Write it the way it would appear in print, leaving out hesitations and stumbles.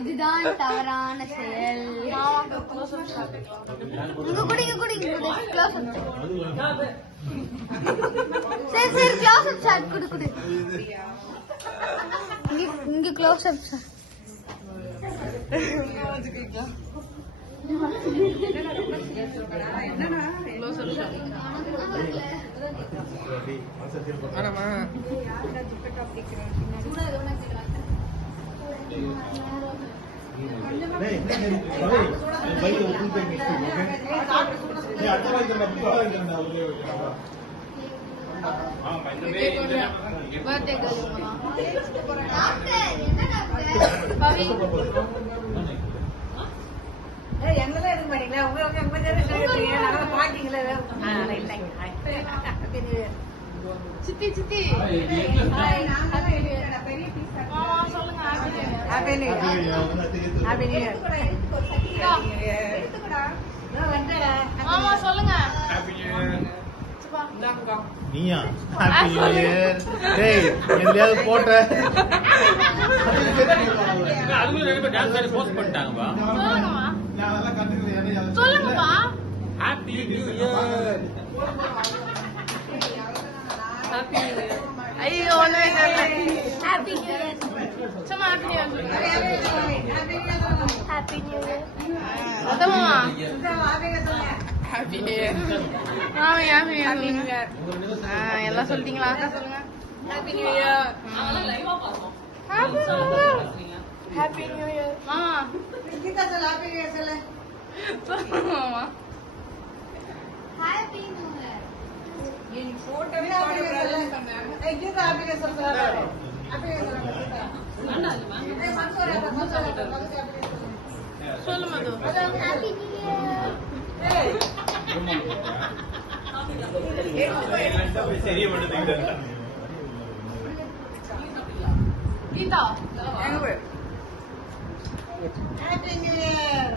இதுதான் தவறான செயல். சரி க்ளோஸ் அப் ஷாட் குடு. இங்க க்ளோஸ் அப் ஷாட். சித்தி சித்தி சொல்லுங்க. நீயா ஹாப்பி நியூ இயர். டேய் எங்கயாவது போட்ட அதுல ரெண்டு டான்ஸ் ஆடி போஸ்ட் பண்ணிட்டாங்கப்பா. சொல்லுங்கம்மா. நான் அதெல்லாம் கத்துக்கல. சொல்லுங்கம்மா. Happy new year. Happy new year. ஐயோ ஒண்ணுமே தெரியல. Happy new year. சும்மா happy new year. Happy new year. அதம்மா happy new year. Happy new year. எல்லாம் சொல்லிட்டீங்களா? சொல்லுங்க. Happy new year. லைவா பாப்போம். Happy new year. Happy new year. மாமா கீதா சொல்ல ஹாப்பி நியூ இயர் சொல்ல. சொல்லுங்க மாமா. Happy new year. நீ போட்டோவே ஹாப்பி நியூ இயர் சொன்னாங்க. ஏய் கீதா ஹாப்பி நியூ இயர் சொல்றாங்க. ஹாப்பி நியூ இயர் சொல்லுங்க. வேண்டாம் இல்லம்மா. ஏய் மன்சூரா சொல்லு மது. Happy new year. ஏய் சரிய மட்டும் கீதா எங்க போய் ஹாப்பி நியூ இயர்.